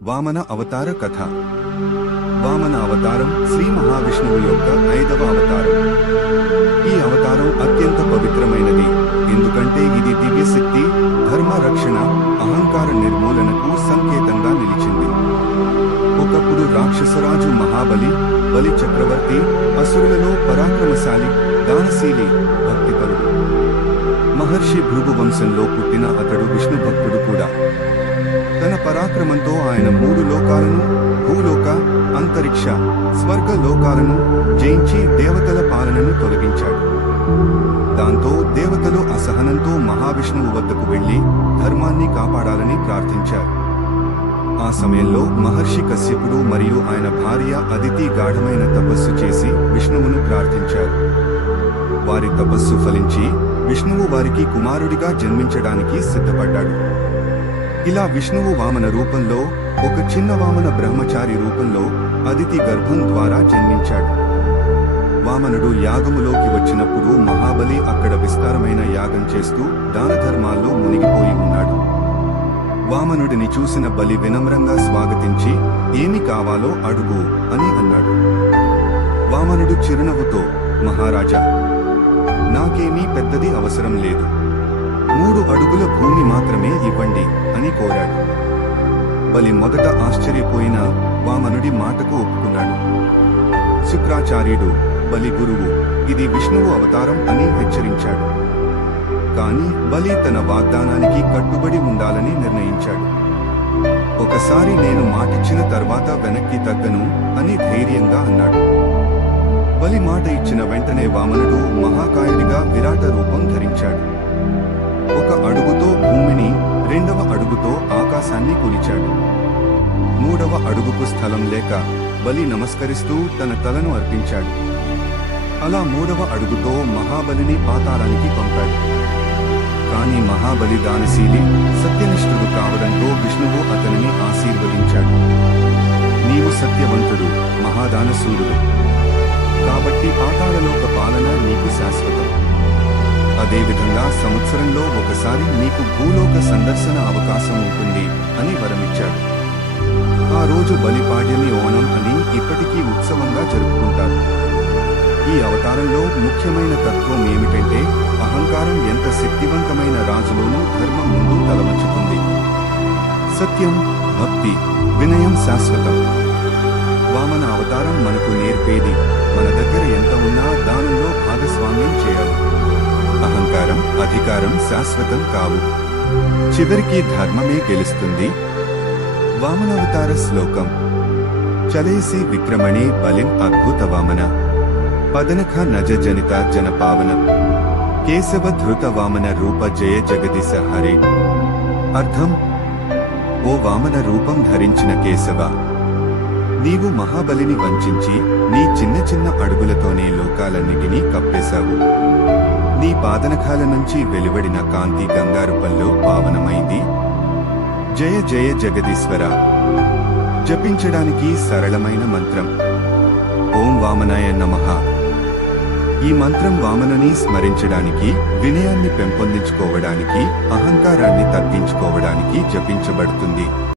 వామన అవతార కథ. వామన అవతారం శ్రీ మహావిష్ణువు యొక్క 5వ అవతారం. ఈ అవతారం అత్యంత పవిత్రమైనది, ఎందుకంటే ఇది దివ్యశక్తి, ధర్మ రక్షణ, అహంకార నిర్మూలనకు సంకేతంగా నిలిచింది. ఒకప్పుడు రాక్షసరాజు మహాబలి, బలి చక్రవర్తి, అసురులలో పరాక్రమశాలి, దానశీలి, భక్తిపరుడు. మహర్షి భృగు వంశంలో పుట్టిన అతడు విష్ణు భక్తుడు కూడా. తన పరాక్రమంతో ఆయన 3 లోకాలను, భూలోక, అంతరిక్ష, స్వర్గ లోకాలను జయించి దేవతల పాలనను తొలగించాడు. దాంతో దేవతలు అసహనంతో మహావిష్ణువు వద్దకు వెళ్లి ధర్మాన్ని కాపాడాలని ప్రార్థించారు. ఆ సమయంలో మహర్షి కశ్యపుడు మరియు ఆయన భార్య అదితి గాఢమైన తపస్సు చేసి విష్ణువును ప్రార్థించారు. వారి తపస్సు ఫలించి విష్ణువు వారికి కుమారుడిగా జన్మించడానికి సిద్ధపడ్డాడు. ఇలా విష్ణువు వామన రూపంలో, ఒక చిన్న వామన బ్రహ్మచారి రూపంలో అదితి గర్భం ద్వారా జన్మించాడు. వామనుడు యాగములోకి వచ్చినప్పుడు మహాబలి అక్కడ విస్తారమైన యాగం చేస్తూ దానధర్మాల్లో మునిగిపోయి ఉన్నాడు. వామనుడిని చూసిన బలి వినమ్రంగా స్వాగతించి, ఏమి కావాలో అడుగు అని అన్నాడు. వామనుడు చిరునవ్వుతో, మహారాజా, నాకేమీ పెద్దది అవసరం లేదు, 3 అడుగుల భూమి మాత్రమే ఇవ్వండి అని కోరాడు. బలి మొదట ఆశ్చర్యపోయిన వామనుడి మాటకు ఒప్పుకున్నాడు. శుక్రాచార్యుడు, బలి గురువు, ఇది విష్ణువు అవతారం అని హెచ్చరించాడు. కాని బలి తన వాగ్దానానికి కట్టుబడి ఉండాలని నిర్ణయించాడు. ఒకసారి నేను మాటిచ్చిన తర్వాత వెనక్కి తగ్గను అని ధైర్యంగా అన్నాడు. బలి మాట ఇచ్చిన వెంటనే వామనుడు మహాకాయుడిగా విరాట రూపం ధరించాడు. 1 అడుగుతో భూమిని, 2వ అడుగుతో ఆకాశాన్ని కొలిచాడు. 3వ అడుగుకు స్థలం లేక బలి నమస్కరిస్తూ తన తలను అర్పించాడు. అలా 3వ అడుగుతో మహాబలిని పాతాళానికి పంపాడు. కాని మహాబలి దానశీలి, సత్యనిష్ఠుడు కావడంతో విష్ణువు అతనిని ఆశీర్వదించాడు. నీవు సత్యవంతుడు, మహాదానశూరుడు, కాబట్టి పాతాళలోక పాలన నీకు శాశ్వతం. అదేవిధంగా సంవత్సరంలో ఒకసారి నీకు భూలోక సందర్శన అవకాశం ఉంటుంది అని వరమిచ్చాడు. ఆ రోజు బలిపాడ్యమి ఓణం అని ఇప్పటికీ ఉత్సవంగా జరుపుకుంటారు. ఈ అవతారంలో ముఖ్యమైన తత్వం ఏమిటంటే, అహంకారం ఎంత శక్తివంతమైన రాజులోనూ ధర్మం ముందు తలవంచుతుంది. సత్యం, భక్తి, వినయం శాశ్వతం. వామన అవతారం మనకు నేర్పేది, మన దగ్గర ఎంత ఉన్నా దానంలో భాగస్వామ్యం చేయాలి. అహంకారం, అధికారం శాశ్వతం కావు, చివరికి ధర్మమే గెలుస్తుంది. వామనావతార శ్లోకం. చలేసి విక్రమణే బలిం అద్భుత వామన, పదనఖ నజ జనిత జనపావన, కేశవ ధృత వామన రూప జయ జగదీశ హరే. అర్థం: ఓ వామన రూపం ధరించిన కేశవ, నీవు మహాబలిని వంచించి నీ చిన్న చిన్న అడుగులతోనే లోకాలన్నిటినీ కప్పేశావు. నీ పాదనఖాల నుంచి వెలువడిన కాంతి గంగా రూపంలో పావనమైంది. జయ జయ జగదీశ్వర. జపించడానికి సరళమైన మంత్రం. ఓం వామనాయ నమః. ఈ మంత్రం వామనని స్మరించడానికి, వినయాన్ని పెంపొందించుకోవడానికి, అహంకారాన్ని తగ్గించుకోవడానికి జపించబడుతుంది.